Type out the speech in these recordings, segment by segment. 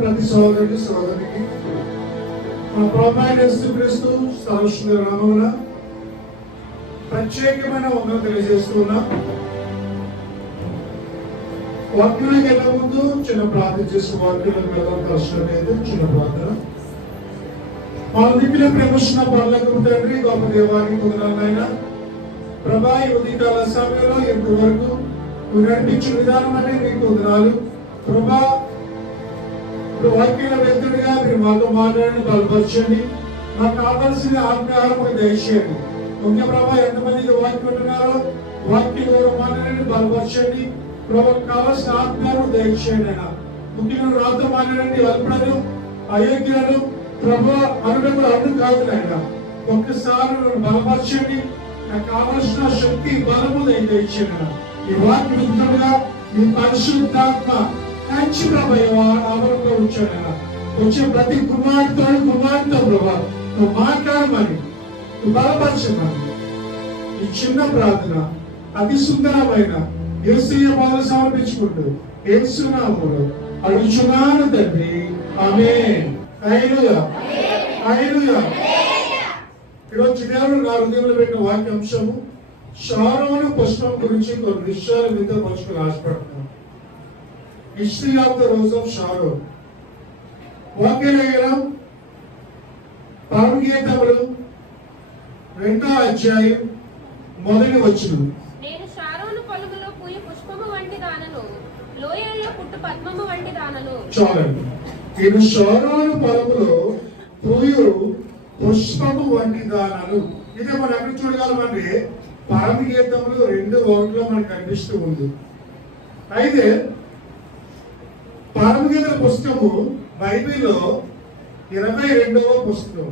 ప్రతి సహోదరుడు సహోదరికి మన ప్రభువైన యేసుక్రీస్తు సర్వశక్తుల నామమున ప్రత్యేకమైన వందనం తెలియజేస్తూ ఉన్నాం. వాక్యానికి వెళ్ళే ముందు చిన్న ప్రార్థన చేసిన వాక్యాలకు వెళ్ళాల్సిన అవసరం లేదు. చిన్న ప్రార్థన. మన దిక్కులో ప్రేమిస్తున్న పనులకు తండ్రి గొప్ప దేవానికి కుదరాలైనా ప్రభా ఈ ఉదయకాల సమయంలో ఎంతవరకు నువ్వు నడిపించిన విధానం అంటే మీకు వందనాలు ప్రభా. వాక్యాల వ్యక్తుడిగా మీరు మాతో మాట్లాడండి, బలపరచండి. మాకు కావాల్సిన ఆజ్ఞాహారం మాకు దయచేయండి. ముఖ్య ప్రభా ఎంతమందికి వాక్యం ఉంటున్నారో వాక్యం ద్వారా మాట్లాడండి, బలపరచండి. ప్రభాకు కావాల్సిన ఆజ్ఞాహారం దయచేయండి. అయినా ముఖ్యంగా రాతో మాట్లాడండి. అల్పులను అయోగ్యులను ప్రభా అనడం అడ్డు కాదు. అయినా ఒక్కసారి నన్ను బలపరచండి. నాకు కావాల్సిన శక్తి బలము దయచేయండి. ఈ వాక్యం వింటుగా ఈ పరిశుద్ధాత్మ కంచి ప్రభా ఆవరణలో ఉంచాడు. వచ్చే ప్రతి కుమార్తె ప్రభా నువ్వు మాట్లాడమని, నువ్వు బలపరచమని ఈ చిన్న ప్రార్థన అతి సుందరమైన యేసయ్య పాదాలకు సమర్పించుకుంటూ యేసు నామములో అడుగుచున్నాను తండ్రి, ఆమేన్. హల్లెలూయా, హల్లెలూయా. ఈరోజు దేవుడు నా హృదయంలో పెట్టిన వాక్యాంశము షారోను పుష్పం గురించి కొన్ని విషయాలు మీతో పంచుకుని ఆశపడుతున్నాను. History of the rose of Sharon. వాక్యలేఖనం పరమగీతములు 2వ అధ్యాయం 1వ వచనం. నేను షారోను పొలములో పూయ పుష్పము వంటి దానను, లోయల్లో పుట్టు పద్మము వంటి దానను. చూడండి, నేను షారోను పొలములో పూయు పుష్పము వంటి దానను. ఇదే మనం ఎక్కడ చూడగలమంటే పరమగీతములు 2:1 మనకు కనిపిస్తూ ఉంది. అయితే పరమగీతల పుస్తకము బైబిల్లో 22వ పుస్తకం.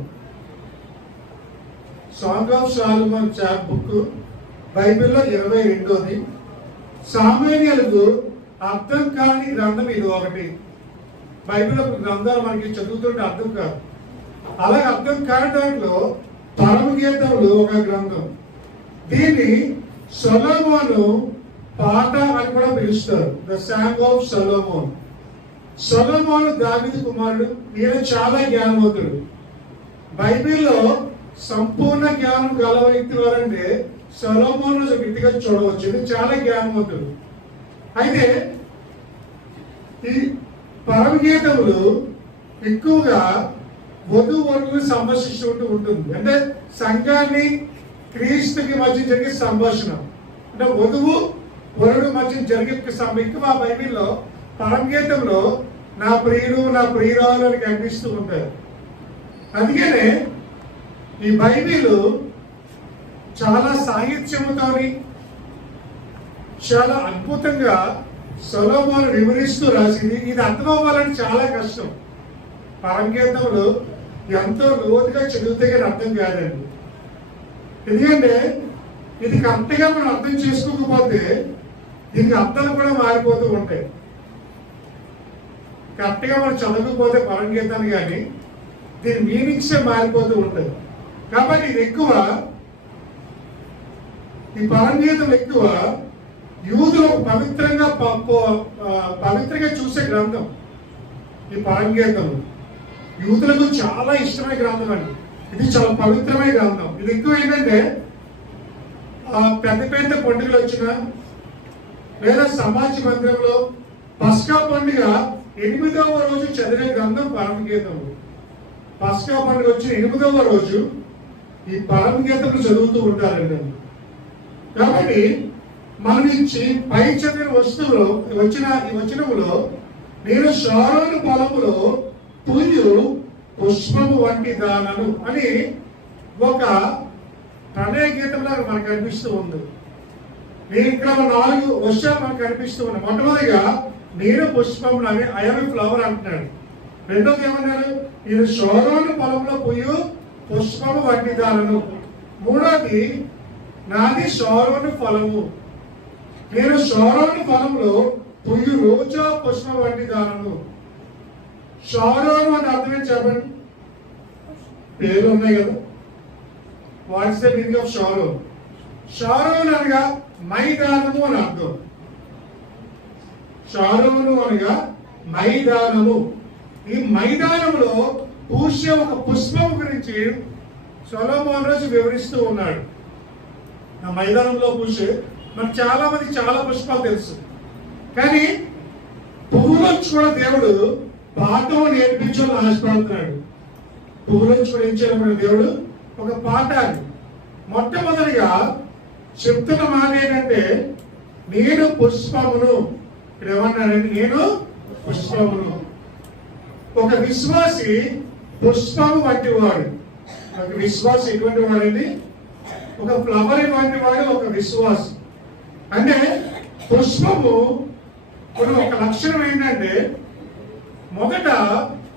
సాంగ్ ఆఫ్ సాలమన్ చాప్ బుక్ బైబిల్లో 22ది. సామాన్యులకు అర్థం కాని గ్రంథం ఇది ఒకటి. బైబిల్లో గ్రంథాలు మనకి చదువుతుంటే అర్థం కాదు. అలాగే అర్థం కాని దాంట్లో పరమగీతములు ఒక గ్రంథం. దీన్ని సొలొమోను పాట అని కూడా పిలుస్తారు, ద సాంగ్ ఆఫ్ సొలొమోన్. సొలొమోను దావీదు కుమారుడు. ఈయన చాలా జ్ఞానవంతుడు. బైబిల్లో సంపూర్ణ జ్ఞానం గల వ్యక్తి వారంటే సొలొమోను వ్యక్తిగా చూడవచ్చు. ఇది చాలా జ్ఞానవంతుడు. అయితే ఈ పరమగీతములు ఎక్కువగా వధువరులను సంభాషిస్తూ ఉంటుంది. అంటే సంఘాన్ని క్రీస్తుకి మధ్య జరిగే సంభాషణ, అంటే వధువు వరుడు మధ్య జరిగే ఎక్కువ బైబిల్లో పరమగీతంలో నా ప్రియుడు నా ప్రియురాలు అని కనిపిస్తూ ఉంటారు. అందుకనే ఈ బైబిల్ చాలా సాహిత్యముతోని చాలా అద్భుతంగా సొలొమోను వివరిస్తూ రాసింది. ఇది అర్థం అవ్వాలని చాలా కష్టం. పరమగీతంలో ఎంతో లోతుగా చదివితే కానీ అర్థం కాదండి. ఎందుకంటే ఇది కరెక్ట్గా మనం అర్థం చేసుకోకపోతే దీనికి అర్థాలు కూడా మారిపోతూ ఉంటాయి. కరెక్ట్గా మనం చదవకపోతే పరమగీతాన్ని కానీ దీని మీనింగ్సే మారిపోతూ ఉంటాయి. కాబట్టి ఇది ఎక్కువ, ఈ పరమగీతం ఎక్కువ యూదులు పవిత్రంగా చూసే గ్రంథం. ఈ పరమగీతం యూదులకు చాలా ఇష్టమైన గ్రంథం అండి. ఇది చాలా పవిత్రమైన గ్రంథం. ఇది ఎక్కువ ఏంటంటే పెద్ద పెద్ద పండుగలు వచ్చిన లేదా సమాజ మందిరంలో పస్కా పండుగ 8వ రోజు చదివే గ్రంథం పరమగీతములు. పస్కా పండుగ వచ్చిన 8వ రోజు ఈ పరమగీతములు చదువుతూ ఉంటారండి. కాబట్టి మనం ఇచ్చి పై చదివిన వస్తువులో వచనములో నేను షారోను పొలములో పూయు పుష్పము వంటి దానను అని ఒక ప్రణయ గీతంలో మనకు కనిపిస్తూ ఉంది. నేను ఇక్కడ 4 వర్షాలు మనకు కనిపిస్తూ ఉన్నాయి. మొట్టమొదటిగా నేను పుష్పం అని ఐఎమ్ ఫ్లవర్ అంటున్నాడు. రెండోది ఏమన్నాడు, నేను షారోను పొలంలో పూయు పుష్పము వంటి దానను. మూడోది నాది షారోను ఫలము, నేను షారోను ఫలంలో పూయు రోజా పుష్పం వంటి దానను. షారోను అని అర్థమే చెప్పండి. పేర్లు ఉన్నాయి కదా. What's the meaning of Sharon? Sharon అనగా మైదానము అని అర్థం. షారోను అనగా మైదానము. ఈ మైదానంలో పూసే ఒక పుష్పం గురించి సొలొమోను రోజు వివరిస్తూ ఉన్నాడు. ఆ మైదానంలో పూసే మనకు చాలా మంది చాలా పుష్పాలు తెలుసు, కానీ పువ్వులోంచి కూడా దేవుడు పాఠం నేర్పించాలని ఆశపడుతున్నాడు. పువ్వులోంచి కూడా ఏం చేయాలన్నాడు దేవుడు? ఒక పాఠాన్ని. మొట్టమొదటిగా చెప్తున్న మాట ఏంటంటే, నేను పుష్పమును. ఇక్కడ ఏమన్నాడంటే, నేను పుష్పమును. ఒక విశ్వాసి పుష్పము వంటి వాడు. ఒక విశ్వాసి ఎటువంటి వాడండి? ఒక ఫ్లవర్ వంటి వాడు ఒక విశ్వాసి. అంటే పుష్పము ఇప్పుడు ఒక లక్షణం ఏంటంటే, మొదట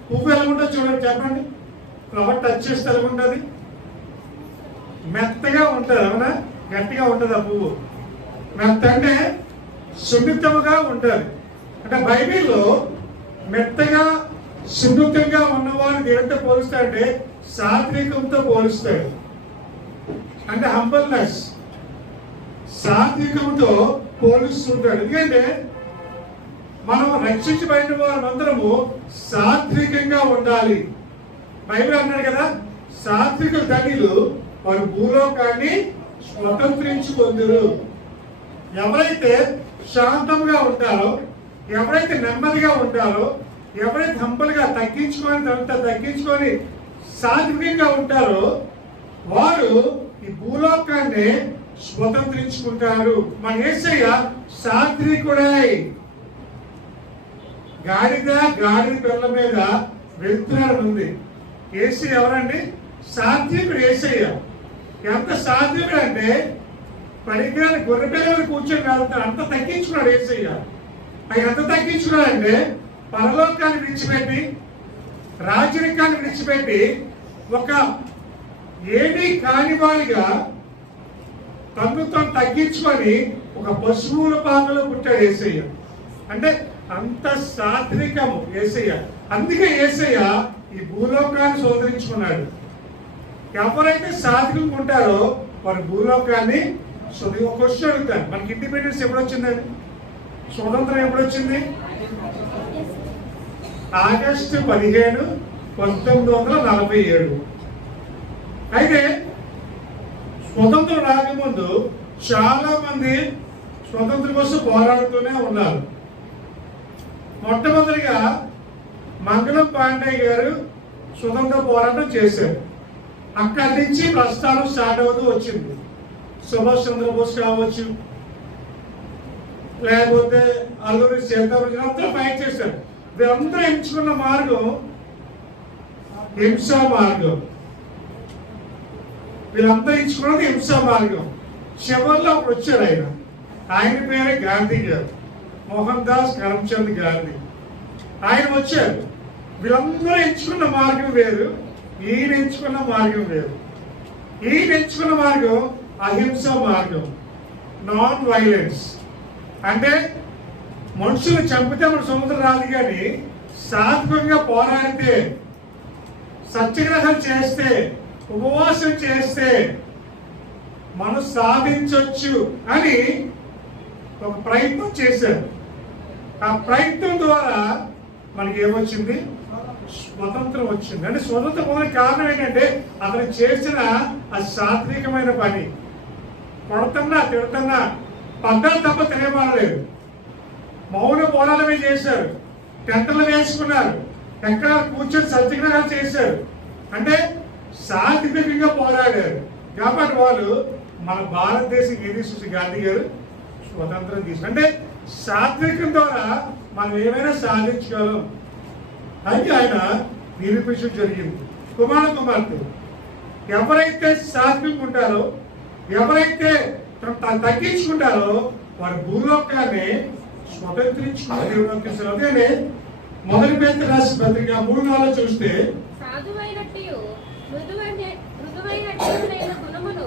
పువ్వు ఎలా ఉంటుందో చూడండి, చెప్పండి. ఫ్లవర్ టచ్ చేస్తే ఎలా ఉంటుంది? మెత్తగా ఉంటుంది, అవునా? గట్టిగా ఉంటుంది ఆ పువ్వు. మెత్త అంటే సున్నితముగా ఉంటుంది. అంటే బైబిల్లో మెత్తగా సున్నితంగా ఉన్నవారు దేంతో పోలుస్తాడంటే సాత్వికంతో పోలుస్తాడు. అంటే హంబల్నెస్, సాత్వికంతో పోలుస్తుంటాడు. ఎందుకంటే మనం రక్షించబడిన వారందరము సాత్వికంగా ఉండాలి. బైబిల్ అన్నాడు కదా, సాత్విక ధనిలు వారు భూలోకాన్ని స్వతంత్రించుకొందురు. ఎవరైతే శాంతంగా ఉంటారో, ఎవరైతే నెమ్మదిగా ఉంటారో, ఎవరైతే హంబల్గా తగ్గించుకొని సాత్వికంగా ఉంటారో వారు ఈ భూలోకాన్ని స్వతంత్రించుకుంటారు. మన యేసయ్య సాత్వికుడై గాడిద పిల్ల మీద వెళ్తున్నాడు ఉంది. యేసయ్య ఎవరండి? సాత్వికుడు యేసయ్య. ఎంత సాత్వికుడు అంటే పరిజ్ఞాని గొర్రెపిల్లలు కూర్చొని వెళ్తాడు. అంత తగ్గించుకున్నాడు యేసయ్య. ఆయన ఎంత తగ్గించుకున్నాడు అంటే పరలోకాన్ని విడిచిపెట్టి, రాజరికాన్ని విడిచిపెట్టి, ఒక ఏమీ కానివాడిగా తను తగ్గించుకొని ఒక పశువుల పాకలో పుట్టాడు యేసయ్య. అంటే అంత సాత్వికము యేసయ్య. అందుకే యేసయ్య ఈ భూలోకాన్ని స్వతంత్రించుకున్నాడు. ఎవరైతే సాత్వికంగా ఉంటారో వారు భూలోకాన్ని ఒక క్వశ్చన్ అడుగుతారు. మనకి ఇండిపెండెన్స్ ఎప్పుడు వచ్చిందండి? స్వతంత్రం ఎప్పుడు వచ్చింది? ఆగస్టు 15, 1947. అయితే స్వతంత్రం రాకముందు చాలా మంది స్వతంత్రం కోసం పోరాడుతూనే ఉన్నారు. మొట్టమొదటిగా మంగళం పాండే గారు స్వతంత్ర పోరాటం చేశారు. అక్కడి నుంచి ప్రస్థానం స్టార్ట్ అవుతూ వచ్చింది. సుభాష్ చంద్రబోస్ కావచ్చు, లేకపోతే అల్లూరి సీతారామరాజు అందరూ ఫైట్ చేశారు. వీరందరూ ఎంచుకున్న మార్గం హింసా మార్గం. వీళ్ళందరూ ఎంచుకున్నది హింసా మార్గం. చివరిలో అప్పుడు వచ్చాడు ఆయన పేరే గాంధీ గారు, మోహన్ దాస్ కరమ్చంద్ గాంధీ. ఆయన వచ్చారు. వీళ్ళందరూ ఎంచుకున్న మార్గం వేరు, ఈయన ఎంచుకున్న మార్గం వేరు. ఈయన ఎంచుకున్న మార్గం అహింసా మార్గం, నాన్ వైలెన్స్. అంటే మనుషులు చంపితే మన సముద్రం రాదు, కానీ సాత్వికంగా పోరాడితే, సత్యాగ్రహం చేస్తే, ఉపవాసం చేస్తే మనం సాధించవచ్చు అని ఒక ప్రయత్నం చేశారు. ఆ ప్రయత్నం ద్వారా మనకి ఏమొచ్చింది? స్వతంత్రం వచ్చింది. అంటే స్వతంత్రం పొందిన కారణం ఏంటంటే అతను చేసిన ఆ సాత్వికమైన పని. కొడుతున్నా తిడుతున్నా పడ్డాలు తప్ప తినేవాడలేదు. మౌన పోరాటమే చేశారు, టెంటలు వేసుకున్నారు, ఎక్కడ కూర్చొని సత్యాగ్రహాలు చేశారు. అంటే సాత్వికంగా పోరాడారు. కాబట్టి వాళ్ళు మన భారతదేశం ఏది చూసి గాంధీ గారు స్వతంత్రం తీసుకు. అంటే సాత్వికం ద్వారా మనం ఏమైనా సాధించగలం అని ఆయన నిరూపించడం జరిగింది. కుమార్తె ఎవరైతే సాత్వికంగా ఉంటారో, ఎవరైతే తగ్గించుకుంటారో వారు భూలోకాన్ని స్వతంత్రించుకుంటారు. అదే మొదటి పేతురు రాసిన పత్రిక 3:4 చూస్తే, సాధువైనట్టు మృదువైనట్టు గుణమును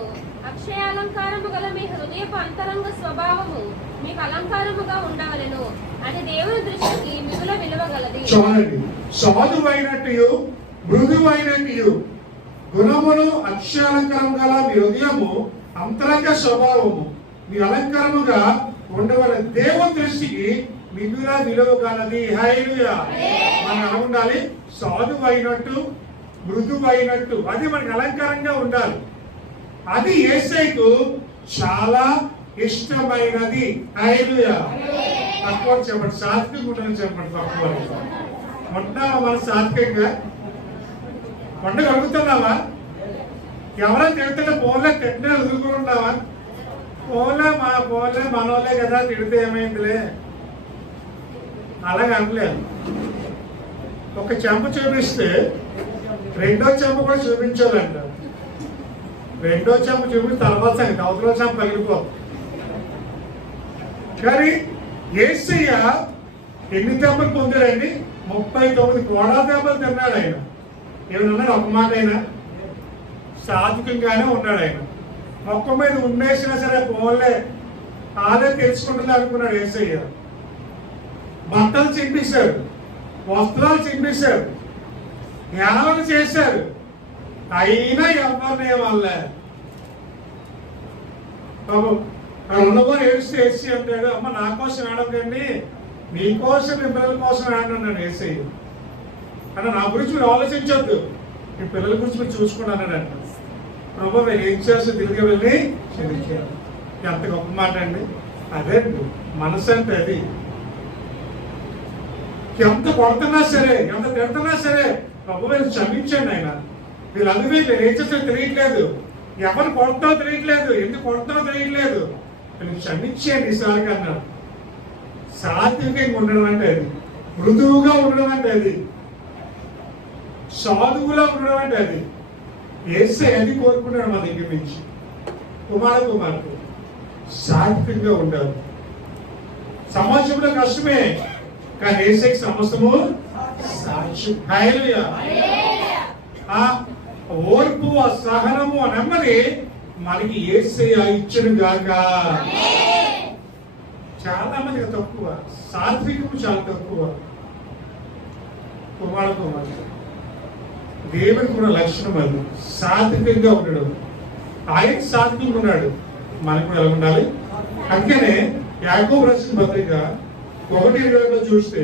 అక్షయాలంకారము గల మీ హృదయపు అంతరంగ స్వభావము మీకు అలంకారముగా ఉండవలెను, అది దేవుని దృష్టికి మిగుల విలువగలది. చూడండి, సాధువైనట్టు మృదువైనట్టు గుణమును అక్షయాలంకారం గల మీ హృదయము అంతరంగ స్వభావము మీ అలంకారముగా ఉండవలెను, దేవుని దృష్టికి మిగుల విలువ గలది. హల్లెలూయా. మనం ఎలా ఉండాలి? సాధువు అయినట్టు, మృదువు అయినట్టు, అది మనకు అలంకారంగా ఉండాలి. అది యేసయ్యకు చాలా ఇష్టమైనది. హల్లెలూయా. తక్కువ చెప్పండి, సాత్వికంగా ఉండాలని చెప్పండి. తక్కువ ఉంటున్నావా? మన సాత్వికంగా ఉండగలుగుతున్నావా? ఎవరైనా తిడుతుంటే ఫోన్లో తిట్టిన వదులుకుంటున్నావా? ఫోన్లే మనోళ్ళే కదా, తిడితే ఏమైందిలే అలాగే అనలేదు. ఒక చెంప చూపిస్తే రెండో చెంప కూడా చూపించాలంట. రెండో చెంప చూపించి తర్వాత సంగతి, అవతల చెంప పగిలిపోతుంది. కానీ యేసయ్య ఎన్ని దెబ్బలు పొందాడండి? 39 కోడా దెబ్బలు తిన్నాడు ఆయన. ఏమన్నాడు? ఒక మాట అయినా సాత్వికంగానే ఉన్నాడు ఆయన. మొక్క మీద ఉండేసినా సరే పోలే ఆదే తెలుసుకుంటుంది అనుకున్నాడు యేసయ్య. బట్టలు చింపేశాడు, వస్త్రాలు చింపేశాడు, జ్ఞానం చేశారు, అయినా ఎవరినే వాళ్ళే బాబు ఉన్నవారు ఏడ్చి అంటాడు, అమ్మ నా కోసం ఆడకండి, మీకోసం మీ పిల్లల కోసం ఆడన్నాడు యేసయ్య. అంటే నా గురించి మీరు ఆలోచించొద్దు, మీ పిల్లల గురించి మీరు చూసుకుని అన్నాడంట. ప్రభు మీరు ఏం చేస్తే తిరిగి వెళ్ళి క్షమించారు. ఎంత గొప్ప మాట అండి. అదే మనసు అంటే అది. ఎంత కొడుతున్నా సరే, ఎంత తిడుతున్నా సరే, ప్రభు మీరు క్షమించండి ఆయన. వీళ్ళందరూ మీరు ఏం చేస్తే తెలియట్లేదు, ఎవరు కొడతారో తెలియట్లేదు, ఎందుకు కొడతారో తెలియట్లేదు, వీళ్ళు క్షమించండి ఈసారికి అన్నారు. సాత్వికంగా ఉండడం అంటే అది, మృదువుగా ఉండడం అంటే అది, సాధువులా ఉండడం అంటే అది. యేసయ్య అది కోరుకున్నాడు మా దగ్గర నుంచి. కుమారుడు సాత్వికంగా ఉండాలి. సమాజంలో కష్టమే, కానీ యేసయ్యకి సమస్తము సాక్ష్యం. హల్లెలూయా. ఆ ఓర్పు, ఆ సహనము, ఆ నెమ్మది మనకి యేసయ్య ఇచ్చును గాక. చాలా మందికి తక్కువ, సాత్వికము చాలా తక్కువ. కుమారుడు దేవుని కూడా లక్షణం అది, సాత్వికంగా ఉండడం. ఆయన సాత్వికంగా ఉన్నాడు, మనకు కూడా ఎలా ఉండాలి? అందుకనే యాకోబు రాసిన పత్రిక 1:20 చూస్తే,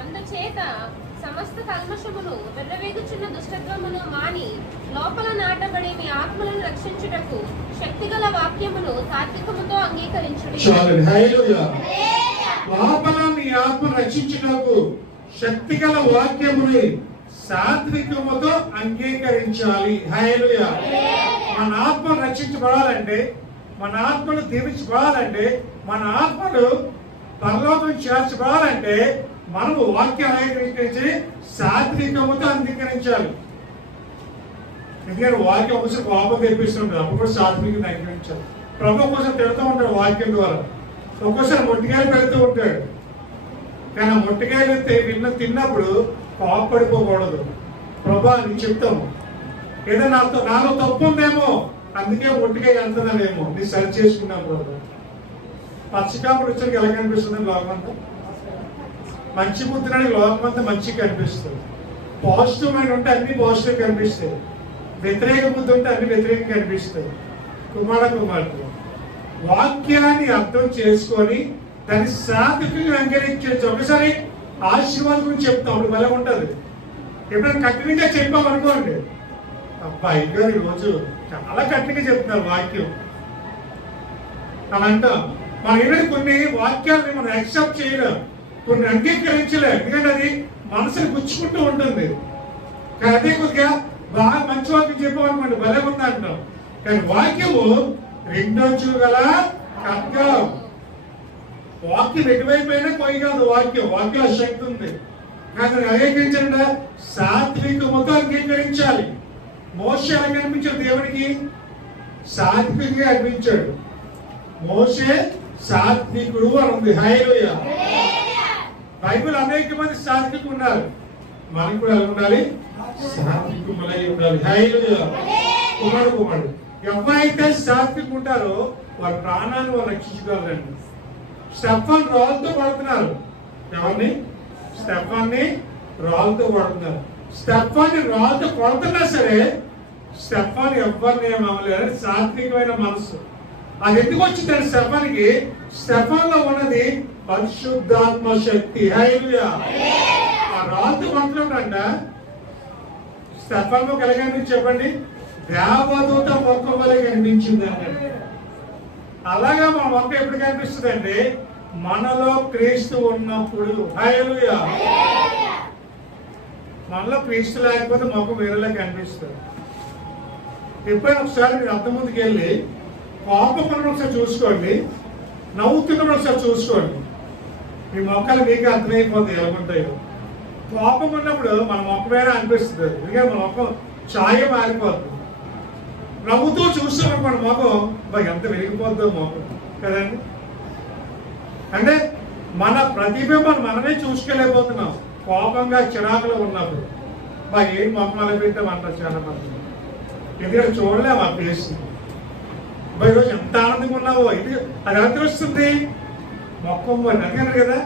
అందుచేత సమస్త కల్మషమును వెర్రవేగుచున్న దుష్టత్వమును మాని లోపల నాటబడి మీ ఆత్మలను రక్షించుటకు శక్తిగల వాక్యమును సాత్వికముతో అంగీకరించుడి. చాలండి. హల్లెలూయా. లోపల మీ ఆత్మ రక్షించుటకు శక్తిగల వాక్యముని సాత్వికముతో అంగీకరించాలి. హల్లెలూయా. మన ఆత్మ రక్షించబడాలంటే, మన ఆత్మను దీవించబడాలంటే, మన ఆత్మను పరలోకం చేర్చబడాలంటే మనము వాక్యం అంగీకరించి సాత్వికముతో అంగీకరించాలి. ఎందుకంటే వాక్యం ఒకసారి కోపం తెప్పిస్తుంటారు, అప్పుడు కూడా సాత్వికంగా అంగీకరించాలి. ప్రభు ఒక్కోసారి తిడుతూ ఉంటాడు వాక్యం ద్వారా, ఒక్కోసారి మొట్టికాయలు పెడుతూ ఉంటాడు. కానీ ఆ మొట్టికాయలు తిన్నప్పుడు కోపడిపోకూడదు. ప్రభా నీకు చెప్తాము, ఏదో నాలో తప్పు ఉందేమో, అందుకే ఒట్టిగా వెళ్తుందనేమో, నీ సరి చేసుకున్నప్పుడు. పచ్చికాపుడు వచ్చరికి ఎలా కనిపిస్తుంది లోకమంతా? మంచి బుద్ధిని లోకమంతా మంచిగా కనిపిస్తుంది. పాజిటివ్ మైండ్ ఉంటే అన్ని పాజిటివ్ కనిపిస్తాయి, వ్యతిరేక బుద్ధి ఉంటే అన్ని వ్యతిరేకంగా కనిపిస్తాయి. కుమారుడు వాక్యాన్ని అర్థం చేసుకొని దాన్ని సాత్వికంగా అంగీకరించవచ్చు. ఒకసారి ఆశీర్వాదం గురించి చెప్తాం, అప్పుడు భలే ఉంటుంది. ఎప్పుడైనా కఠినంగా చెప్పాం అనుకోండి, అబ్బాయి గారు ఈరోజు చాలా కఠినంగా చెప్తున్నారు వాక్యం అని అంటాం. మనం ఏమైనా కొన్ని వాక్యాలని మనం యాక్సెప్ట్ చేయలేం, కొన్ని అంగీకరించలేం, ఎందుకంటే అది మనసుని గుచ్చుకుంటూ ఉంటుంది. కానీ అదే కొద్దిగా బాగా మంచి వాక్యం చెప్పామనుకోండి, భలే ఉంది అంటాం. కానీ వాక్యము రెండొచ్చు గల ఖడ్గం. వాక్యం ఎటువైపోయినా పోయికాదు, వాక్యం శక్తి ఉంది. కానీ అంగీకరించండి, సాత్వికముతో అంగీకరించాలి. మోషే ఎలా కనిపించాడు దేవునికి? సాత్వికంగా అనిపించాడు. మోషే సాత్వికుడు అని ఉంది. హల్లెలూయా. బైబిల్ అనేక మంది సాత్వికులు ఉన్నారు, మనకు కూడా ఎలా ఉండాలి? సాత్వికులై ఉండాలి. హల్లెలూయా. కుమారుడు ఎవరైతే సాత్వికులు ఉంటారో వారి ప్రాణాన్ని వారు రక్షించుకోవాలండి. స్టెఫాన్ రాళ్ళతో పడుతున్నారు. ఎవరిని? స్టెఫాన్ని రాళ్ళతో పడుతున్నారు. స్టెఫాన్ని రాళ్ళతో కొడుతున్నా సరే స్టెఫాన్ ఎవరిని ఏమవ్వలేదు. సాత్వికమైన మనసు, అది ఎందుకు వచ్చింది స్టెఫానికి? స్టెఫాన్లో ఉన్నది పరిశుద్ధాత్మ శక్తి. హల్లెలూయా. ఆ రాజు మాట్లాడంట స్టెఫాన్లో కలిగి చెప్పండి, దేవదూత మొక్క వలె కనిపించింది అన్నాడు. అలాగా మన మొక్క ఎప్పుడు కనిపిస్తుంది అంటే మనలో క్రీస్తు ఉన్నప్పుడు. హల్లెలూయా. మనలో క్రీస్తు లేకపోతే మొక్క వేరేలా కనిపిస్తుంది. ఎప్పుడైనా ఒకసారి మీరు అంత ముందుకు వెళ్ళి కోపం ఒకసారి చూసుకోండి, నవ్వుతున్నప్పుడు ఒకసారి చూసుకోండి. మీ మొక్కలు మీకు అర్థమైపోతాయి ఎలాగుంటాయో. కోపం ఉన్నప్పుడు మన మొక్క వేరే అనిపిస్తుంది, ఎందుకంటే మన మొక్క ఛాయ మారిపోతుంది. నవ్వుతూ చూస్తున్నప్పుడు మన మొఖం ఎంత వెలిగిపోద్దో మొఖం కదండి. అంటే మన ప్రతిబింబం మనమే చూసుకెళ్ళిపోతున్నాం కోపంగా చిరాకులో ఉన్నప్పుడు. ఏం మొఖం అలా పెట్టామంటారు చాలా మంది, ఎందుకంటే చూడలేము ఆ ఫేస్. ఈరోజు ఎంత ఆనందంగా ఉన్నావో ఇది అది ఎలా తెలుస్తుంది? మొక్కం పోయి అడిగాను కదా,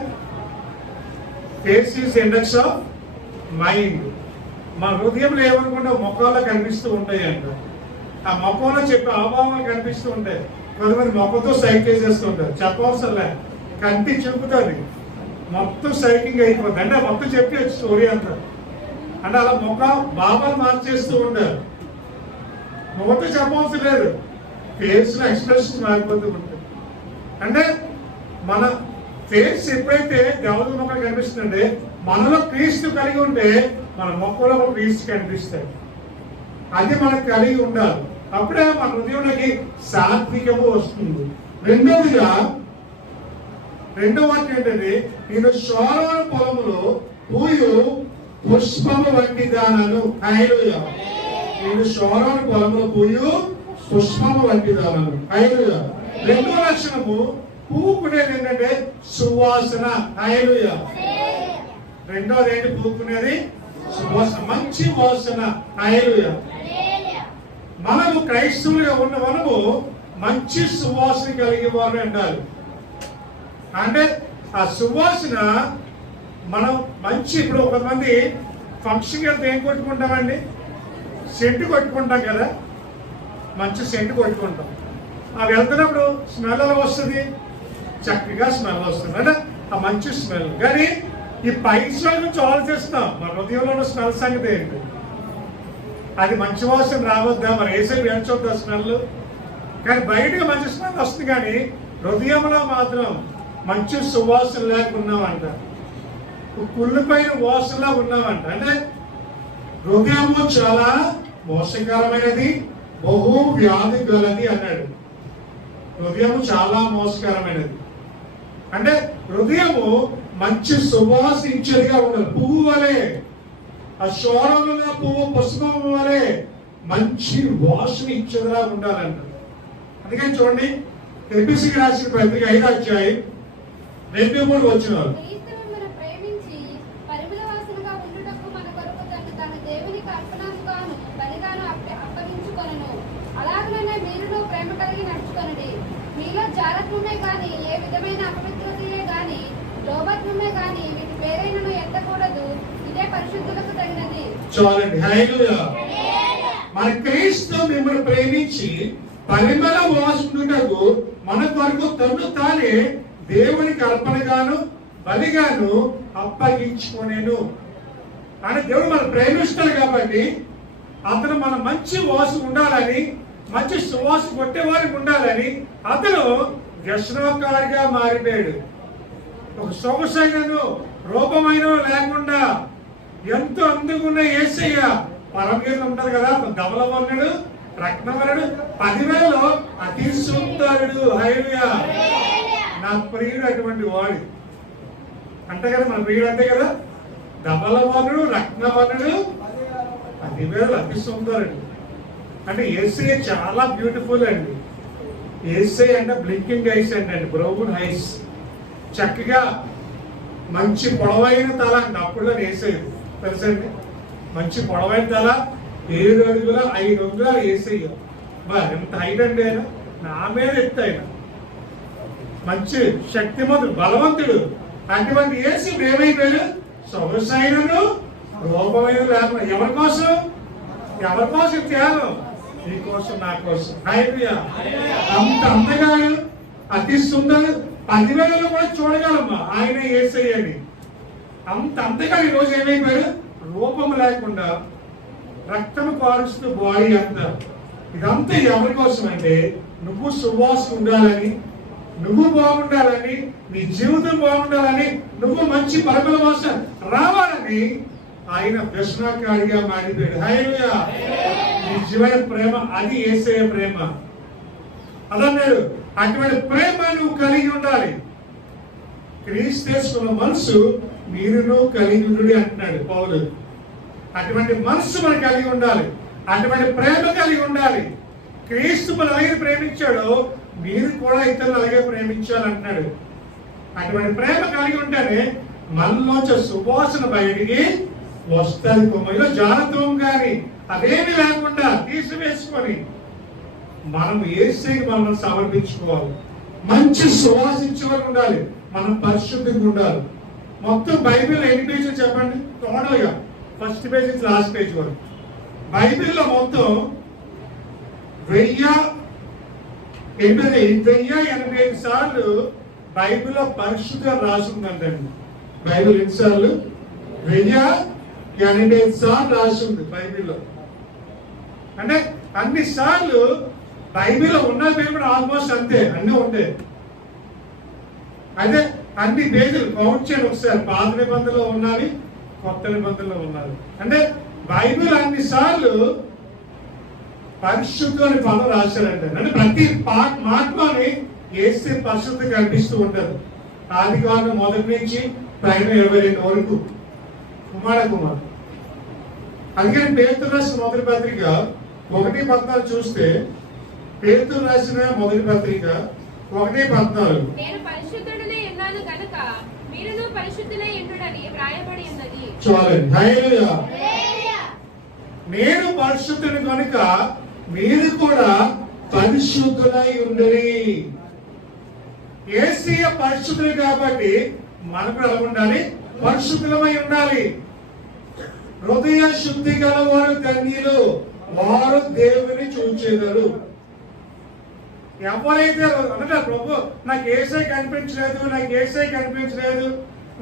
face is index of mind. మన హృదయంలో ఏమనుకుంటే మొక్కల్లో కనిపిస్తూ ఉంటాయి అంట. ఆ మొక్కలో చెప్పే ఆభావాలు కనిపిస్తూ ఉంటాయి. కొంతమంది మొక్కతో సైక్ చేసేస్తూ ఉంటారు, చెప్పవసరంలే, కంటి చెప్పుతుంది మొత్తం సైకింగ్ అయిపోతుంది. అంటే మొత్తం చెప్పి స్టోరీ అంటారు. అంటే అలా మొక్క భావాలు మార్చేస్తూ ఉంటారు. మొత్తం చెప్పవసరం లేదు, ఫేస్ లో ఎక్స్ప్రెషన్ మారిపోతూ ఉంటుంది. అంటే మన ఫేస్ ఎప్పుడైతే దేవత మొక్క కనిపిస్తుందంటే మనలో క్రీస్తు కలిగి ఉంటే మన మొక్కలో క్రీస్తు కనిపిస్తాయి. అది మనకు కలిగి ఉండాలి, అప్పుడే మన హృదయంలోకి సాత్వికము వస్తుంది. రెండో వాక్యం ఏంటంటే నేను శోరణ పొలములో పూయు పుష్పము వంటి దానను. హల్లెలూయా. నేను శోరణ పొలంలో పూయు పుష్పము వంటి దానను. హల్లెలూయా. రెండో లక్షణము పూకునేది ఏంటంటే సువాసన. హల్లెలూయా. రెండోది ఏంటి? పూకునేది సువాసన, మంచి వాసన. హల్లెలూయా. మనము క్రైస్తవులుగా ఉన్న మనము మంచి సువాసన కలిగే వారు అంటారు. అంటే ఆ సువాసన మనం మంచి, ఇప్పుడు కొంతమంది ఫంక్షన్కి వెళ్తే ఏం కొట్టుకుంటామండి? సెంటు కొట్టుకుంటాం కదా, మంచి సెంటు కొట్టుకుంటాం. ఆ వెళ్తున్నప్పుడు స్మెల్ ఎలా వస్తుంది? చక్కగా స్మెల్ వస్తుంది, అంటే ఆ మంచి స్మెల్. కానీ ఈ పై స్మెల్ నుంచి ఆలోచిస్తాం, మన హృదయంలో ఉన్న స్మెల్ సంగతి ఏంటి? అది మంచి వాసన రావద్దా? మరి వేసేపు ఎంచొద్దా స్మెల్? కానీ బయటకు మంచి స్మెల్ వస్తుంది, కానీ హృదయంలో మాత్రం మంచి సువాసన లేకున్నామంట, కుళ్ళిపోయిన వాసనలా ఉన్నామంట. అంటే హృదయము చాలా మోసకరమైనది, బహు వ్యాధి గలది అన్నాడు. హృదయము చాలా మోసకరమైనది అంటే హృదయము మంచి సువాసించేదిగా ఉండాలి. పువ్వు వలె, ఆ శోరంగా పువ్వు పుష్పం వలె మంచి వాసన ఇచ్చేదిలా ఉండాలంట. అందుకని చూడండి, ఎపిసికి రాసిన పత్రిక 5వ అధ్యాయం 2-3 వచనాలు. మీలో జాగ్రత్తమే గాని ఏ విధమైన అపవిత్రతయే గాని లోభత్వమే గాని వీటి పేరైనను ఎత్తకూడదు, ఇదే పరిశుద్ధులకు తగినది. చూడండి, హల్లెలూయా. మన క్రీస్తు మిమ్మల్ని ప్రేమించి పరిమళ వాసనకు మన కొరకు తను తానే దేవునికి అర్పణగాను బలిగాను అప్పగించుకునేను. అంటే దేవుడు మనం ప్రేమిస్తాడు కాబట్టి అతను మన మంచి వాసన ఉండాలని, మంచి సువాసన కొట్టేవారికి ఉండాలని అతను వ్యసనకారిగా మారిపోయాడు. ఒక సొగసైనను రూపమైన లేకుండా ఎంతో అందంగా ఉన్న యేసయ్య పరమగీతం ఉంటది కదా, ధవలవర్ణుడు రత్నవర్ణుడు 10,000 అతి సుందరుడు. హల్లెలూయా. నా ప్రియుడు అటువంటి వాడు అంటే కదా, మన ప్రియుడు అంతే కదా, ధవలవర్ణుడు రత్నవర్ణుడు 10,000 అతి సుందరుడు. అంటే యేసయ్య చాలా బ్యూటిఫుల్ అండి. యేసయ్య అంటే బ్లింకింగ్ ఐస్ అండి, బ్రౌన్ ఐస్, చక్కగా మంచి పొడవైన తల అండి. అప్పుడు యేసయ్య తెలుసండి, మంచి పొడవైన తల, 7 అడుగుల 5 అంగుళాలు యేసయ్య. ఎంత హైట్ అండి ఆయన, నా మీద ఎత్తు ఆయన, మంచి శక్తిమంతుడు, బలవంతుడు. అటువంటి యేసు ఏమైపోయాడు? సొగసైనను రూపమైన లేకుండా. ఎవరి కోసం త్యాగం? నీ కోసం నా కోసం. హల్లెలూయా. అంత అందగాడు, అతి సుందరు, 10,000 కూడా చూడగలమ్మా ఆయన యేసయ్యని. అంత అంతగా ఈ రోజు ఏమైపోయాడు, రూపం లేకుండా రక్తం కారుస్తూ బాడీ అంతా. ఇదంతా ఎవరి కోసం అంటే నువ్వు సువాసన ఉండాలని, నువ్వు బాగుండాలని, నీ జీవితం బాగుండాలని, నువ్వు మంచి పరిమళ వాసన రావాలని ఆయన వ్యసనకారిగా మారిపోయాడు. హల్లెలూయా. నిజమైన ప్రేమ అది యేసయ్య ప్రేమ. అదన్నాడు, అటువంటి ప్రేమ నువ్వు కలిగి ఉండాలి. క్రీస్తు మనసు మీరును కలిగి ఉండు అంటున్నాడు పౌలు. అటువంటి మనసు మనం కలిగి ఉండాలి, అటువంటి ప్రేమ కలిగి ఉండాలి. క్రీస్తు మనం అలాగే ప్రేమించాడో మీరు కూడా ఇతరులు అలాగే ప్రేమించాలంటున్నాడు. అటువంటి ప్రేమ కలిగి ఉంటేనే మనలోంచి సువాసన బయటికి వస్తుంది. కొమ్మలో జాగ్రత్తం కానీ అదేమి లేకుండా తీసివేసుకొని మనం యేసుకి మనం సమర్పించుకోవాలి. మంచి సువాసించేవారు ఉండాలి, మనం పరిశుద్ధంగా ఉండాలి. మొత్తం బైబిల్ ఎన్ని పేజీలు చెప్పండి టోటల్ గా, ఫస్ట్ పేజ్ నుంచి లాస్ట్ పేజ్ వరకు. బైబిల్లో మొత్తం 1085 సార్లు బైబిల్లో పరిశుద్ధంగా రాసిందంటండి. బైబిల్ ఎన్నిసార్లు? 1085 సార్లు రాసింది బైబిల్లో. అంటే అన్ని సార్లు బైబిల్లో ఉన్న పేపర్ ఆల్మోస్ట్ అంతే, అన్ని ఉంటాయి. అదే అన్ని పేజీలు కౌంట్ చేయండి ఒకసారి. పాత నిబంధనలో ఉన్నవి, కొత్త నిబంధనలో ఉన్నవి. అంటే బైబిల్ అన్ని సార్లు పరిశుద్ధుని పదం రాశారంటే, అంటే ప్రతి మాటలోని యేసు పరిశుద్ధ కనిపిస్తూ ఉంటారు. ఆదికాండం మొదటి నుంచి పైన 22 వరకు కుమార్. అందుకని పేతురు రాసిన మొదటి పత్రిక 1:14 చూస్తే, పేతురు రాసిన మొదటి పత్రిక 1:14 నేను పరిశుద్ధుడనే ఉన్నాను గనుక మీరును పరిశుద్ధులై ఉండుడని వ్రాయబడి ఉన్నది. చూడండి, హల్లెలూయా. నేను పరిశుద్ధుని కనుక మీరు కూడా పరిశుద్ధులై ఉండుడి. యేసయ్య పరిశుద్ధుడు కాబట్టి మనకు ఎలా ఉండాలి? పరిశుద్ధులమై ఉండాలి. హృదయ శుద్ధి గల వారు ధన్యులు, వారు దేవుని చూచెదరు. ఎవరైతే అంటే ప్రభు నాకు యేసయ్య కనిపించలేదు, నాకు యేసయ్య కనిపించలేదు,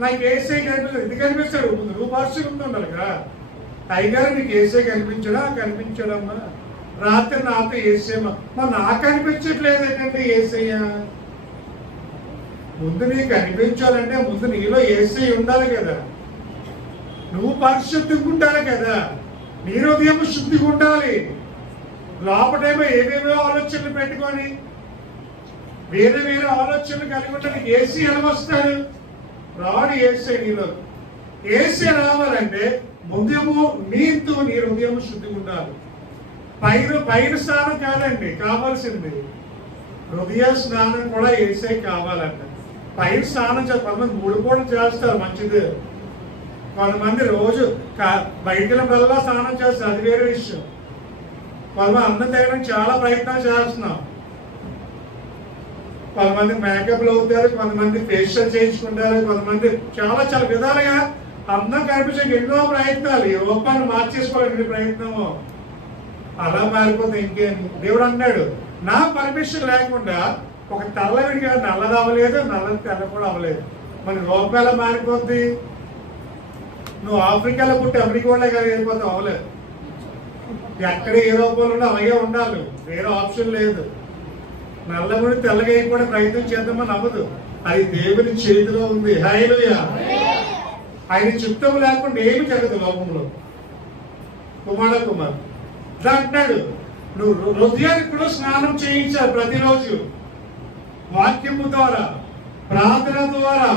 నాకు యేసయ్య కనిపించలేదు, ఇది కనిపిస్తాడు. నువ్వు పరిశుద్ధంగా ఉండాలి కదా. అయ్యగారు నీకు యేసయ్య కనిపించడమ్మా, రాత్రి నాతో యేసయ్యమ్మా, మరి నాకు కనిపించట్లేదు ఏంటంటే యేసయ్య. ముందు నీకు కనిపించాలంటే ముందు నీలో యేసయ్య ఉండాలి కదా. నువ్వు పరిశుద్ధిగా ఉండాలి కదా, నీ హృదయం శుద్ధిగా ఉండాలి. లోపటేమో ఏమేమో ఆలోచనలు పెట్టుకొని వేరే వేరే ఆలోచనలు కలిగి ఉంటే నీకు ఏసీ ఎలా వస్తాడు? రాడు ఏసీ నీలో. ఏసీ రావాలంటే ముందేమో నీతో నీ హృదయం శుద్ధిగా ఉండాలి. పైన స్నానం కాదండి కావాల్సింది, హృదయ స్నానం కూడా ఏసీ కావాలంట. పైన స్నానం కొంతమంది 3 పూటలు చేస్తారు, మంచిది. కొంతమంది రోజు బయటికి బల్ల స్నానం చేస్తారు, అది వేరే విషయం. కొంతమంది అన్నం తినడానికి చాలా ప్రయత్నాలు చేస్తున్నాం. కొంతమంది మేకప్లు అవుతారు, కొంతమంది ఫేషియల్ చేయించుకుంటారు, కొంతమంది చాలా చాలా విధాలుగా అందం కనిపించే ఎన్నో ప్రయత్నాలు. ఈ రూపాన్ని మార్చేసుకోవాలి ప్రయత్నము. అలా మారిపోతే ఇంకేం? దేవుడు అన్నాడు, నా పర్మిషన్ లేకుండా ఒక తెల్లవిడిగా నల్లది అవ్వలేదు, నల్లది తెల్ల కూడా అవ్వలేదు. మన రూపం ఎలా మారిపోద్ది? నువ్వు ఆఫ్రికాలో పుట్టి అమెరికా వాళ్ళే కదా వెళ్ళిపోతావు, అవ్వలేదు. ఎక్కడ ఏ రూపంలో ఉన్నా అలాగే ఉండాలి, వేరే ఆప్షన్ లేదు. నల్లముడి తెల్లగా అయిపోవడం ప్రయత్నం చేద్దామని అవ్వదు, అది దేవుని చేతిలో ఉంది. హల్లెలూయా. ఆయన చిత్తం లేకుండా ఏమి జరగదు లోకంలో. కుమార్ అంటున్నాడు, నువ్వు హృదయానికి కూడా స్నానం చేయించాలి ప్రతిరోజు, వాక్యము ద్వారా, ప్రార్థన ద్వారా,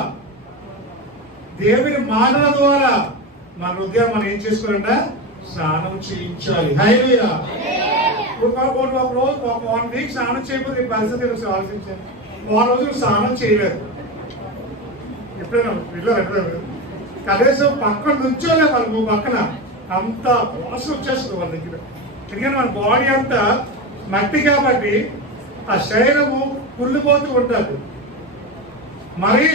దేవుని మాటల ద్వారా మన హృదయం మనం ఏం చేసుకోవాలంట? స్నానం చేయించాలి. హల్లెలూయా. ఒక 1 వీక్ స్నానం చేయకపోతే ఈ పరిస్థితి ఆలోచించాను. 1 రోజు స్నానం చేయలేదు, ఎప్పుడైనా వెళ్ళారు కనీసం పక్కన నుంచోలే వాళ్ళు, పక్కన అంత వాసన వచ్చేస్తుంది వాళ్ళ దగ్గర. ఎందుకంటే మన బాడీ అంతా మట్టి కాబట్టి ఆ శరీరము కుళ్ళిపోతూ ఉంటుంది. మరి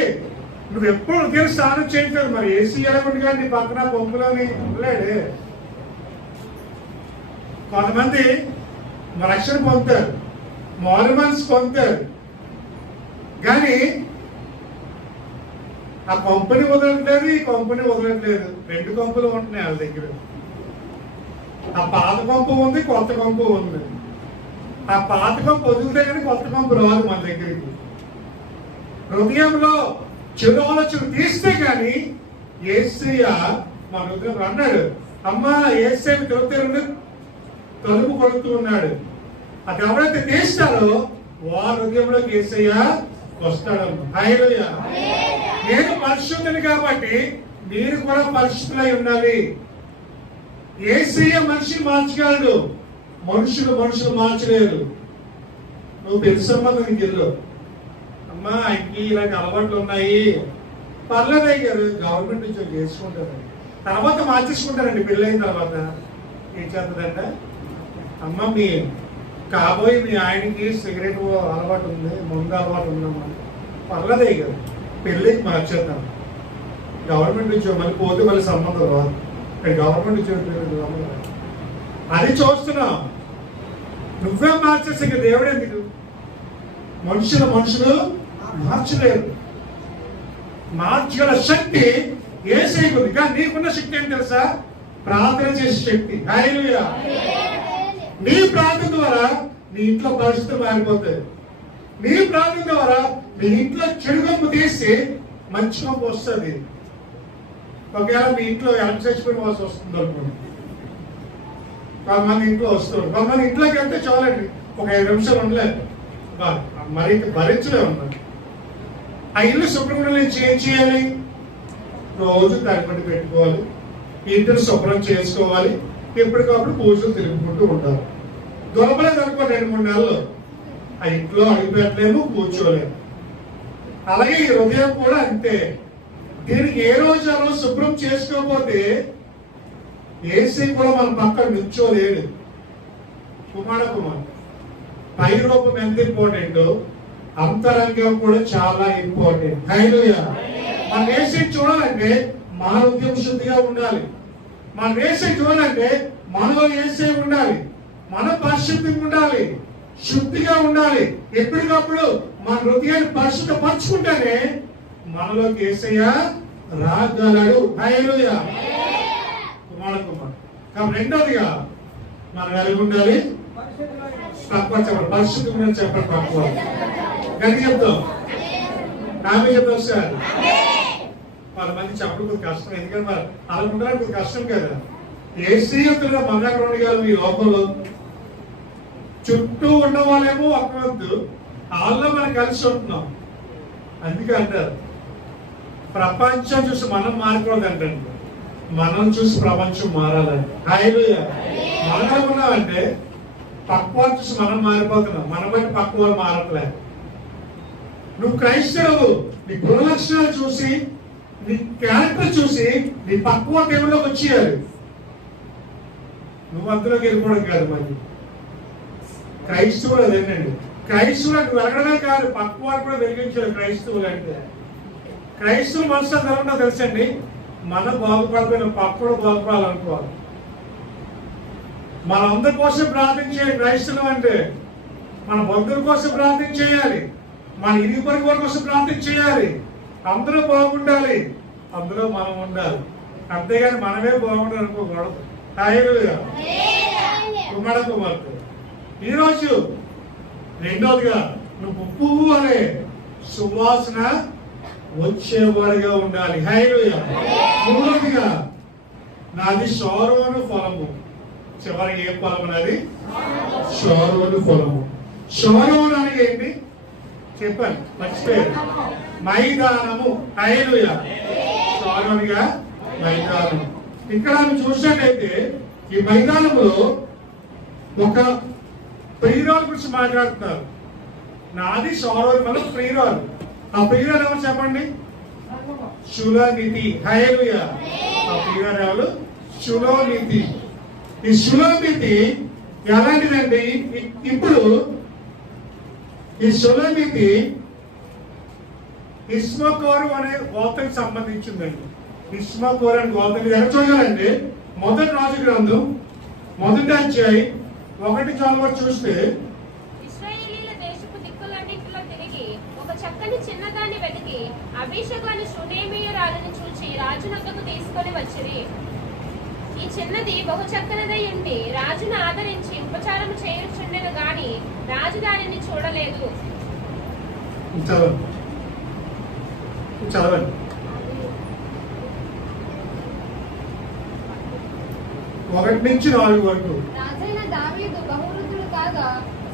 నువ్వు ఎప్పుడు ఉదయం స్నానం చేయట్లేదు, మరి ఏసీ ఎలా ఉంటుంది నీ పక్కన బొమ్మలోని ఉండలేడే. కొంతమంది రక్షణ పొందుతారు, మారు మనసు పొందుతారు. కానీ ఆ కంపెనీ వదలట్లేదు, ఈ కంపెనీ వదలట్లేదు. 2 కంపులు ఉంటున్నాయి వాళ్ళ దగ్గర. ఆ పాత కంపు ఉంది, కొత్త కంపు ఉంది. ఆ పాత కంపు వదిలితే కానీ కొత్త కంపు రాదు మన దగ్గరికి. హృదయంలో చెడు ఆలోచన తీస్తే కానీ యేసయ్య మన హృదయం అన్నాడు, అమ్మా యేసయ్య తలుపు కొడుతూ ఉన్నాడు. అది ఎవరైతే తీస్తారో వారి హృదయంలోకి యేసయ్య వస్తాడు. హల్లెలూయా. నేను పరిశుద్ధుని కాబట్టి మీరు కూడా పరిశుద్ధులై ఉండాలి. యేసయ్య మనిషిని మార్చగలడు, మనుషులు మార్చలేరు. నువ్వు తెలుసమ్మా నీకు ఇల్లు, అమ్మా ఆయనకి ఇలాంటి అలవాట్లు ఉన్నాయి, పర్లేదు గారు గవర్నమెంట్ నుంచి చేసుకుంటారు, తర్వాత మార్చేసుకుంటారండి. పెళ్ళైన తర్వాత ఏం చేస్తుందంటే, అమ్మ మీ కాబోయే మీ ఆయనకి సిగరెట్ అలవాటు ఉంది, ముందు అలవాటు ఉందమ్మా, పర్లేదే గారు పెళ్ళికి మార్చేద్దాం. గవర్నమెంట్ నుంచి మళ్ళీ పోతే మళ్ళీ సంబంధం రాదు. గవర్నమెంట్ నుంచి అది చూస్తున్నావు. నువ్వే మార్చేసి ఇంకా దేవుడే మీకు. మనుషులు మార్చలేరు. మార్చగల శక్తి యేసయ్యకు ఉంది. కానీ నీకున్న శక్తి ఏంటి తెలుసా? ప్రార్థన చేసే శక్తి. హల్లెలూయా. నీ ప్రార్థన ద్వారా నీ ఇంట్లో పరిస్థితులు మారిపోతాయి. నీ ప్రార్థన ద్వారా నీ ఇంట్లో చెడు కంపు తీసి మంచి కంపు వస్తుంది. ఒకవేళ మీ ఇంట్లో చచ్చిపోయిన వాసు వస్తుంది అనుకోండి, కొంతమంది ఇంట్లో వస్తుంది. కొంతమంది ఇంట్లోకి వెళ్తే చాలండి, ఒక 5 నిమిషాలు ఉండలేదు, మరి భరించలే ఉన్నారు. ఆ ఇల్లు శుభ్రంగా నుంచి ఏం చేయాలి? రోజు తడిపడి పెట్టుకోవాలి, ఇంటిని శుభ్రం చేసుకోవాలి, ఎప్పటికప్పుడు పూజలు తిరుగుకుంటూ ఉండాలి. దొరకలేదు అనుకో 2-3 నెలలు ఆ ఇంట్లో అడుగు పెట్టలేము, కూర్చోలేము. అలాగే ఈ హృదయం కూడా అంతే. దీనికి ఏ రోజు ఆ రోజు శుభ్రం చేసుకోకపోతే ఏసీ కూడా మన పక్కన నిల్చోలేడు. కుమార్ పై రూపం ఎంత ఇంపార్టెంట్, అంతరంగం కూడా చాలా ఇంపార్టెంట్. హల్లెలూయా. మన ఏసీ చూడాలంటే మన హృదయం శుద్ధిగా ఉండాలి. మన ఏసీ చూడాలంటే మనలో ఏసీ ఉండాలి, మన పరిశుద్ధిగా ఉండాలి, శుద్ధిగా ఉండాలి. ఎప్పటికప్పుడు మన హృదయాన్ని పరిశుద్ధపరచుకుంటేనే మనలోకి యేసయ్య రాగలడు. హల్లెలూయా. కుమార్ కాబట్టి రెండోదిగా మనం ఎలాగ ఉండాలి? తక్కువ చెప్పండి, పరిశుద్ధంగా చెప్పండి. తక్కువ గట్టి చెప్తాం, ఆమె చెప్తాం సార్. 10 మంది చెప్పడం కొద్ది కష్టం, ఎందుకంటే మరి అలా ఉండడానికి కొద్ది కష్టం కదా. యేసయ్యగా మన దగ్గర ఉండగలం. ఈ లోపంలో చుట్టూ ఉన్న వాళ్ళేమో ఒకవద్దు, వాళ్ళలో మనం కలిసి ఉంటున్నాం. అందుకే అంటారు ప్రపంచం చూసి మనం మారకూడదు అంటండి, మనం చూసి ప్రపంచం మారాలండి. హల్లెలూయా. మనం ఉన్నామంటే పక్క వాళ్ళు చూసి మనం మారిపోతున్నాం, మనం బట్టి పక్క వాళ్ళు మారట్లేదు. నువ్వు క్రైస్తవుడు, నీ గుణలక్షణాలు చూసి, నీ క్యారెక్టర్ చూసి నీ పక్క దేవుళ్ళకి వచ్చేయాలి. నువ్వు అందులోకి వెళ్ళిపోవడం కాదు. మరి క్రైస్తవులు అదేనండి, క్రైస్తవులు అంటే వెలగడమే కాదు, పక్క వాళ్ళు కూడా వెలిగించాలి. క్రైస్తవులు అంటే క్రైస్తవుల మనసు ఎలా ఉంటుందో తెలుసండి, మనం బాగుపడిపోయిన పక్క కూడా బాగుపడాలనుకోవాలి. మన అందరి కోసం ప్రార్థించేయాలి. క్రైస్తవులు అంటే మన బంధువుల కోసం ప్రార్థన చేయాలి, మన ఇరుగు పొరుగు వారి కోసం ప్రార్థన చేయాలి. అందరూ బాగుండాలి, అందులో మనం ఉండాలి. అంతేగాని మనమే బాగుండాలి అనుకోకూడదు. హల్లెలూయా. కుమార్తె ఈరోజు రెండోదిగా నువ్వు పువ్వు అనే సువాసన వచ్చేవాడిగా ఉండాలి. హల్లెలూయా. మూడోదిగా నాది షారోను ఫలము. చివరికి ఏ ఫలం నాది? షారోను ఫలము. షారోను అనేది ఏంటి చెప్పండి, మర్చిపోయారు. మైదానము. హల్లెలూయా. షారోనుగా మైదానం. ఇక్కడ చూసినట్టయితే ఈ మైదానంలో ఒక ప్రియురాలు గురించి మాట్లాడుతున్నారు. నాది షారోను వల్ల ప్రియురాలు. ఆ ప్రియురాలు ఎవరు చెప్పండి? షులోమితి. హల్లెలూయా. ఆ ప్రియురాలు ఎవరు? షులోమితి. ఈ షులోమితి ఎలాంటిదండి? ఇప్పుడు ఈ షులోమితి ఇస్మకోరు అనే గోత్రానికి సంబంధించిందండి. ఇస్మకోరు అనే గోత్రం ఎలా చూడాలంటే 1 రాజు గ్రంథం 1వ అధ్యాయం 1 చూస్తే ఇశ్రాయేలీయుల దేశపు దిక్కులన్నిటిలో తిరిగి ఒక చక్కని చిన్నదాన్ని వెతికి అభిషేకు అని షూనేమీయురాలిని చూచి రాజునొద్దకు తీసుకొని వచ్చిరి. ఈ చిన్నది బహు చక్కనిదై ఉండి రాజును ఆదరించి ఉపచారం చేయుచుండెను గాని రాజు దానిని చూడలేదు. చదవండి 1 నుంచి 4 వరకు. రాజైన దావీదు బహువృద్ధుడు కాగా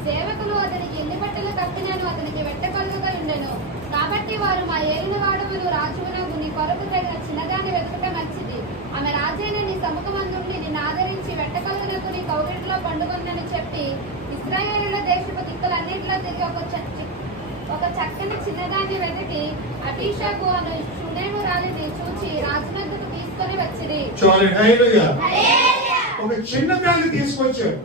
సేవకులు అతనికి ఎన్ని బట్టలు కట్టినను అతనికి వెట్టకలుగా ఉండెను. కాబట్టి వారు మా ఏలిన వాడములు రాజునకు నీ కొరకు తగిన చిన్నదాన్ని వెతుక నచ్చింది. ఆమె రాజైన నీ సముఖమందుండి నిన్ను ఆదరించి వెట్టకలుగునకు నీ కౌగిట్లో పండుగొందని చెప్పి ఇశ్రాయేలుల దేశపు దిక్కులన్నింటిలో తిరిగి ఒక చక్కని చిన్నదాన్ని వెతికి అభిషేకు అను షూనేమీయురాలిని చూచి రాజునకు తీసుకొని వచ్చిరి. ఒక చిన్నదాన్ని తీసుకొచ్చాడు.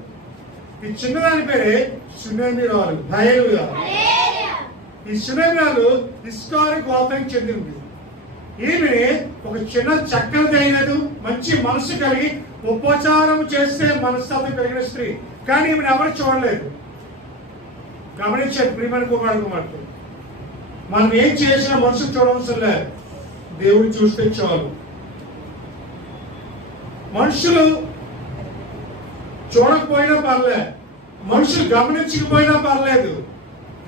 ఈ చిన్నదాని పేరే షూనేమీయురాలు. హల్లెలూయా. ఈ షూనేమీయురాలు ఇస్కారు గోత్రానికి చెందింది. ఈమె ఒక చిన్న చక్కనిదైనది, మంచి మనసు కలిగి ఉపచారం చేస్తే మనస్తత్వం కలిగిన స్త్రీ. కానీ ఈమెను ఎవరు చూడలేదు. గమనించారు ప్రియమైన కుమారుడు. మనం ఏం చేసినా మనసు చూడవలసిన లేదు, దేవుడు చూస్తే చాలు. మనుషులు చూడకపోయినా పర్లేదు, మనుషులు గమనించకపోయినా పర్లేదు,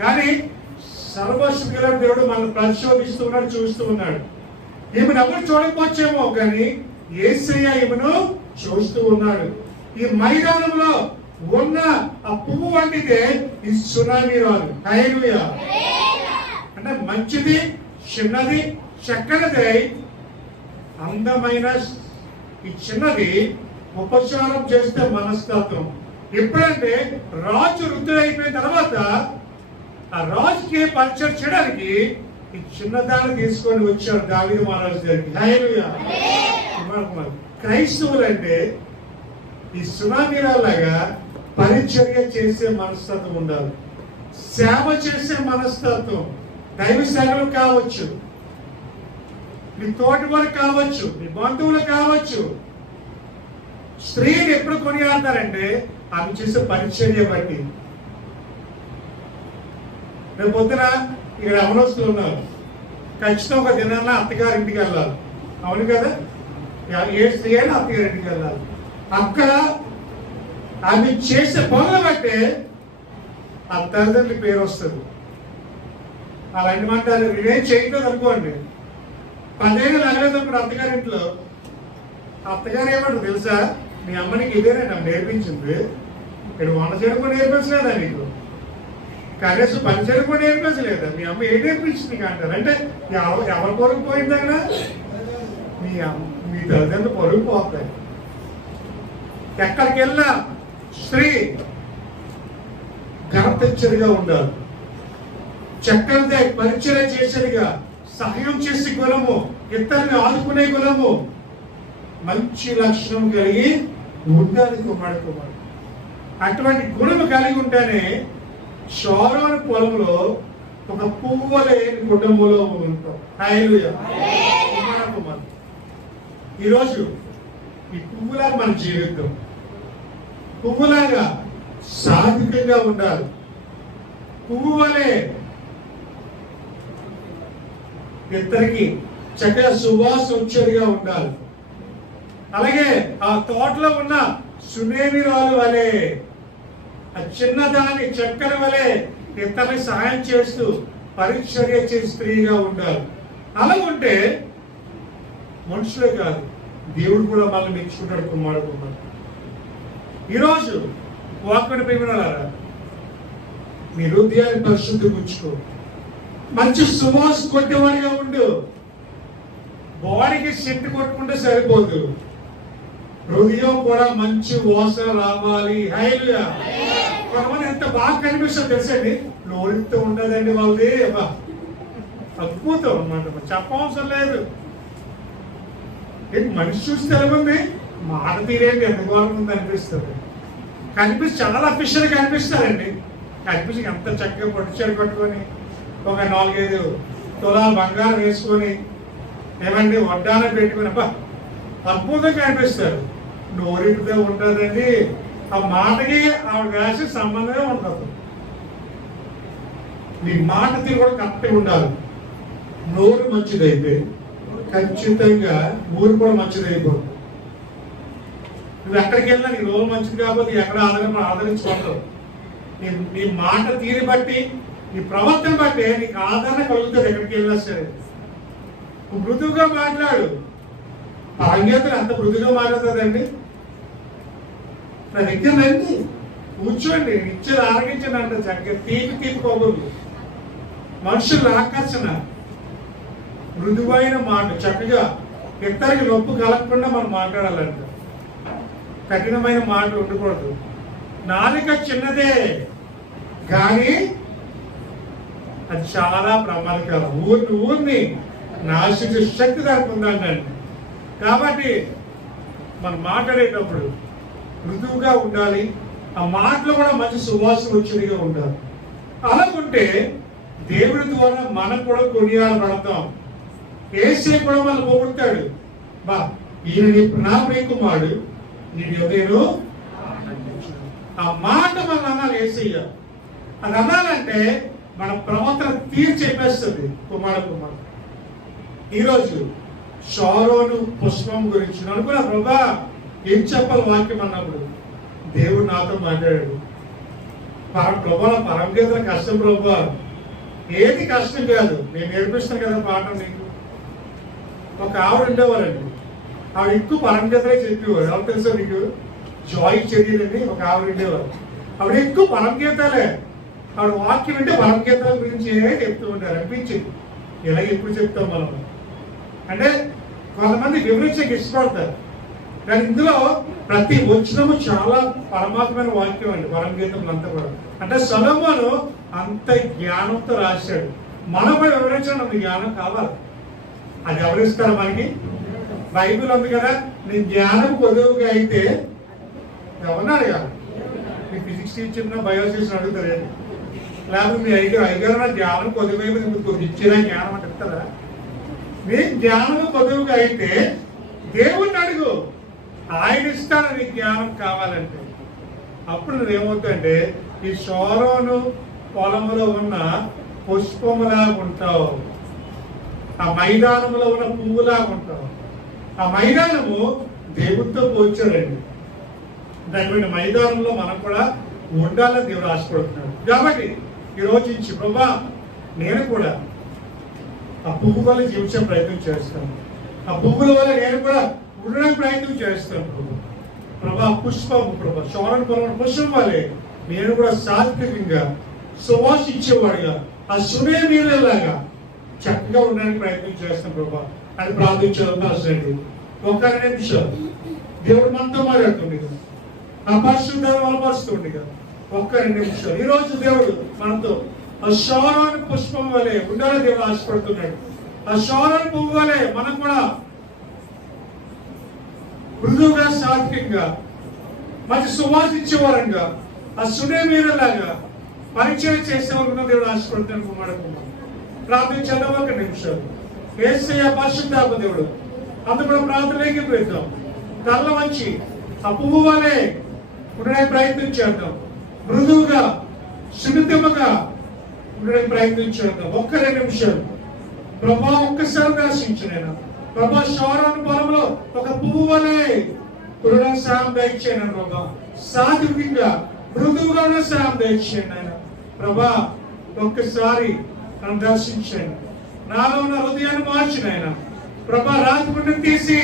కానీ సర్వశక్తి గల దేవుడు మనల్ని పరిశోధిస్తూ ఉన్నాడు, చూస్తూ ఉన్నాడు. ఈమెను ఎవరు చూడకపోవచ్చేమో కానీ యేసయ్య ఈమెను చూస్తూ ఉన్నాడు. ఈ మైదానంలో ఉన్న ఆ పువ్వు వంటిదే ఈ షూనేమీయురాలు. హల్లెలూయా. అంటే మంచిది, చిన్నది, చక్కనిదై అందమైన ఈ చిన్నది ఉపచారం చేస్తే మనస్తత్వం. ఎప్పుడంటే రాజు వృద్ధుడైపోయిన తర్వాత ఆ రాజుకి పరిచయం చేయడానికి ఈ చిన్నదాన్ని తీసుకొని వచ్చాడు దావీదు మహారాజు దగ్గరికి. హల్లెలూయా. క్రైస్తవులు అంటే ఈ షూనేమీయురాలుగా పరిచర్య చేసే మనస్తత్వం ఉండాలి, సేవ చేసే మనస్తత్వం. దైవ సేవలు కావచ్చు, మీ తోటి వారు కావచ్చు, మీ బంధువులు కావచ్చు. స్త్రీని ఎప్పుడు కొనియాడతారంటే ఆమె చేసే పరిచర్య బట్టి. రేపు పొద్దున ఇక్కడ అవనస్తులు ఉన్నారు, ఖచ్చితంగా ఒక దినాన్న అత్తగారింటికి వెళ్ళాలి. అవును కదా? ఏ స్త్రీ అయినా అత్తగారింటికి వెళ్ళాలి. అక్కడ ఆమె చేసే పనులు బట్టే ఆ తల్లిదండ్రుల పేరు వస్తుంది. అలాంటి మాట్లాడారు నేనేం చేయట్లేదు అనుకోండి, 10 ఏళ్ళు అప్పుడు అత్తగారింట్లో అత్తగారు ఏమంటారు తెలుసా? మీ అమ్మనికి ఇదేనే నాకు నేర్పించింది, ఇక్కడ వంట చేయడం కూడా నేర్పించలేదా నీకు, కనీసం పని చేయడం కూడా నేర్పించలేదా, మీ అమ్మ ఏం నేర్పించింది అంటారు. అంటే ఎవరి పొరుగు పోయింది అక్కడ? మీ తల్లిదండ్రులు పొరుగు పోతాయి. ఎక్కడికి వెళ్ళినా స్త్రీ ఘనతచ్చరిగా ఉండాలి, చక్కనిదే, పరిచయం చేసేదిగా, సహాయం చేసే గుణము, ఇతరుని ఆదుకునే గుణము, మంచి లక్షణం కలిగి ఉండాలి కుమారుడు. అటువంటి గుణము కలిగి ఉంటేనే షోరోను పొలంలో ఒక పువ్వులే కుటుంబంలో ఉంటాం. హల్లెలూయా. ఈరోజు ఈ పువ్వులాగా మన జీవితం పువ్వులాగా సాత్వికంగా ఉండాలి, పువ్వు వలె ఇద్దరికి చక్కగా సువాసన వచ్చేదిగా ఉండాలి. అలాగే ఆ తోటలో ఉన్న షూనేమీయురాలు వలె, ఆ చిన్నదాని చక్కెర వలె ఇతరులకు సహాయం చేస్తూ పరిచర్య చేసే స్త్రీగా ఉండాలి. అలా ఉంటే మనుషులే కాదు దేవుడు కూడా మనల్ని మెచ్చుకుంటాడు కుమారుడు. ఈరోజు వాక్యుడి ప్రేమిలారా, మీ హృదయాన్ని పరిశుద్ధి ఉంచుకో, మంచి సువాసన కొట్టేవాడిగా ఉండు. బాడీకి సెంటు కొట్టుకుంటే సరిపోదు, హృదయం కూడా మంచి వాసన రావాలి. హల్లెలూయా. కొంతమంది ఎంత బాగా కనిపిస్తుంది తెలుసండి, నోటితో ఉండదండి వాళ్ళది, అద్భుతం అన్నమాట, చెప్పవసరం లేదు. మనిషి చూస్తే ఎలాగుంది, మాట తీరేంటి ఎంత ఘోరంగా ఉంది అనిపిస్తుంది. చాలా అఫీషియల్ కనిపిస్తారండి, కనిపించి ఎంత చక్కగా పట్టుచీర కట్టుకొని ఒక 4-5 తులాల బంగారం వేసుకొని ఏమండి వడ్డాన పెట్టుకుని అద్భుతంగా కనిపిస్తారు. నోరితో ఉంటుందండి, ఆ మాటకి ఆవిడ రాసి సంబంధమే ఉండదు. నీ మాట తీరు కూడా కరెక్ట్గా ఉండాలి. నోరు మంచిదైతే ఖచ్చితంగా ఊరు కూడా మంచిదైపోతుంది. నువ్వు ఎక్కడికి వెళ్ళినా నీ నోరు మంచిది కాకపోతే ఎక్కడ ఆదరించుకుంటావు. నీ మాట తీరు బట్టి, నీ ప్రవర్తన బట్టి నీకు ఆదరణ కలుగుతుంది. ఎక్కడికి వెళ్ళినా సరే నువ్వు మృదువుగా మాట్లాడు. పరంగేతలు అంత మృదువుగా మాట్లాడుతుందండి. నా దగ్గర రండి, కూర్చోండి, నిత్యం ఆరగించండి అంట. చక్కగా తీపికోకూడదు. మనుషుల ఆకర్షణ, మృదువైన మాట, చక్కగా ఇద్దరికి నొప్పు కలగకుండా మనం మాట్లాడాలంట. కఠినమైన మాటలు ఉండకూడదు. నాలుక చిన్నదే కానీ అది చాలా ప్రమాదకరం. ఊరిని నాశించే శక్తి దానికి ఉందండి. కాబట్టి మనం మాట్లాడేటప్పుడు మృదువుగా ఉండాలి. ఆ మాటలు కూడా మంచి సువాసన వచ్చేదిగా ఉండాలి. అలాగుంటే దేవుడి ద్వారా మనం కూడా కొనియాడబడతాం. యేసే కూడా మనం పొగుడతాడు. బా, ఈయన నా ప్రియకుమారుడు, నేను ఆ మాట మనం అనాలి. యేసయ్య అది అనాలంటే మన ప్రవర్తన తీర్చి చెప్పేస్తుంది. కుమారుడు ఈరోజు షారోను పుష్పం గురించి అనుకున్నా, ప్రభా ఏం చెప్పాలి వాక్యం అన్నప్పుడు దేవుడు నాతో మాట్లాడాడు. ప్రభా పరమగీతల కష్టం ప్రభా, ఏది కష్టం కాదు, నేను నేర్పిస్తాను కదా పాఠం నీకు. ఒక ఆవిడ ఉండేవారండి, ఆవిడ ఎక్కువ పరమగీతలే చెప్పేవారు. ఎవరు తెలుసా నీకు? జాయ్ చెరియలని ఒక ఆవిడ ఉండేవారు. ఆవిడ ఎక్కువ పరమగీతాలే. ఆవిడ వాక్యం అంటే పరమగీతాల గురించి చెప్తూ ఉంటారు. అనిపించింది ఇలా ఎప్పుడు చెప్తాం మనం అంటే కొంతమంది వివరించక ఇష్టపడతారు. కానీ ఇందులో ప్రతి వచనము చాలా పరమాత్మైన వాక్యం అండి. పరమగీతం అంతా కూడా అంటే సొలొమోను అంత జ్ఞానంతో రాశాడు. మనం కూడా వివరించడం జ్ఞానం కావాలి. అది ఎవరిస్తారు మనకి? బైబిల్ ఉంది కదా, నీ జ్ఞానం కొద్దుగా అయితే ఎవరినాడు కాదు. మీ ఫిజిక్స్ టీచర్ బయోసిస్ అడుగుతారు, లేకపోతే మీ ఐగారు నా జ్ఞానం కొద్దిగా ఇచ్చిన జ్ఞానం అంటే చెప్తారా? నీ జ్ఞానం కొద్దుగా అయితే దేవుణ్ణి అడుగు, ఆయన ఇస్తాను నీ జ్ఞానం కావాలంటే. అప్పుడు నువ్వేమవుతుందంటే ఈ షోరోను పొలంలో ఉన్న పుష్పములా ఉంటావు, ఆ మైదానంలో ఉన్న పువ్వులా ఉంటావు. ఆ మైదానము దేవుడితో పోల్చాడండి. దాని మైదానంలో మనం కూడా ఉండాలని దేవుడు ఆశపడుతున్నాడు. కాబట్టి ఈ రోజు నుంచి ప్రభా నేను కూడా ఆ పువ్వు వల్ల జీవించే ప్రయత్నం చేస్తాను. ఆ పువ్వుల వల్ల నేను కూడా ఉండడానికి ప్రయత్నం చేస్తాను. ప్రభా పుష్పము, ప్రభా షోరన్ పొలం పుష్పం వల్లే నేను కూడా సాత్వికంగా సువాసించేవాడుగా ఆ సునేమీలాగా చక్కగా ఉండడానికి ప్రయత్నం చేస్తాను ప్రభా అని ప్రార్థించాలి. ఒక 2 నిమిషాలు దేవుడు మనతో మాట్లాడుతుంది, ఆ పరిశుద్ధాన్ని బలపరుస్తుంది కదా. ఒక్క 2 నిమిషాలు ఈ రోజు దేవుడు మనతో ఆ షోరాన్ పుష్పం వలె ఉండాలని దేవుడు ఆశపడుతున్నాడు. ఆ షోరాన్ పువ్వు వలె మనం కూడా మృదువుగా సాత్వికంగా మంచి సువాసించేవారంగా ఆ సునేమీలాగా పరిచయం చేసేవారు దేవుడు ఆశపడుతున్నాడు. కుమారుడు ప్రార్థించాలి. 1 నిమిషాలు యేసయ్య పరిశుద్ధాత్మ దేవుడు అందు కూడా ప్రార్థనలోకి పెడతాం. కళ్ళ వంచి ఆ పువ్వు వలె ఉండడానికి ప్రయత్నం చేద్దాం. మృదువుగా సున్నితముగా ఉండడానికి ప్రయత్నం చేద్దాం. 1 నిమిషాలు ప్రభా ఒక్కసారి దర్శించనైనా ప్రభా షోరాను పొలంలో ఒక పువ్వు వలె పురుణ సాయం దయచేయను ప్రభా. సాత్వికంగా మృదువుగా ఉన్న సాయం దయచేయండి ఆయన ప్రభా. ఒక్కసారి నన్ను దర్శించండి, నాలో ఉన్న హృదయాన్ని మార్చిన ఆయన ప్రభా. రాత్రి తీసి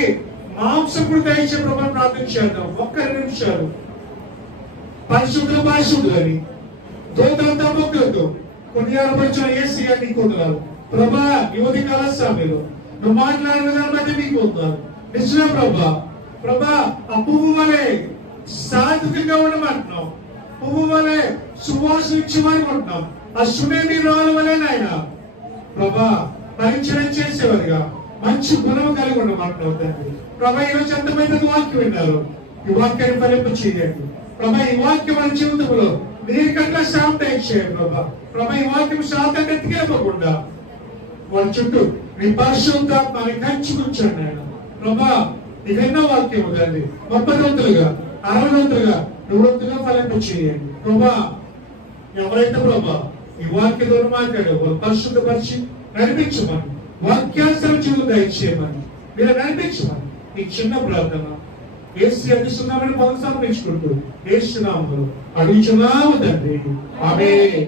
మాంసపుడు దయచే ప్రభా ప్రార్థించేద్దాం. 1 నిమిషాలు పరిశుద్ధులు అని దోతలంతా మొక్కులతో కొనియాడబడిన యేసయ్య నీకు వందనాలు ప్రభా. యువతి కాల సమయంలో నువ్వు మాట్లాడిన విధానం బట్టి నీకు వందనాలు. నిజమే ప్రభా. ప్రభా ఆ పువ్వు వలె సాత్వికంగా ఉండమంటున్నాం, పువ్వు వలె సువాసన ఇచ్చేవారు ఉంటున్నాం. ఆ సునేమి రాళ్ళ వలె నాయన ప్రభా పరిచయం చేసేవారుగా మంచి గుణము కలిగి ఉండమంటున్నావు తండ్రి ప్రభా. ఈరోజు ఎంతమంది వాక్యం విన్నారు, ఈ వాక్యాన్ని ఫలింప చేయండి ప్రభా. ఈ వాక్యం మన జీవితంలో నీకంటే శాంతం చేయండి ప్రభా. ప్రభా ఈ వాక్యం శాంతాన్ని ఎత్తికెళ్ళకుండా వారి చుట్టూ నీ పరిశుద్ధాత్మని కంచుకుంచండి ఆయన ప్రభా. నీకు ఎన్నో వాక్యము కానీ 30 వంతులుగా 60 వంతులుగా నివృత్తిగా ఫలింపచేయండి ప్రభా. ఎవరైతే ప్రభా ఈ వాక్య ద్వారా మాట్లాడారు వాళ్ళు పరిశుద్ధపరిచి నడిపించమని, వాక్యాసర జీవులు దయచేయమని, మీరు నడిపించమని ఈ చిన్న ప్రార్థన యేసు అధిస్తున్నామని మొదలు సమర్పించుకుంటూ యేసు నామములో అడుగుచున్నాము తండ్రి. ఆమేన్.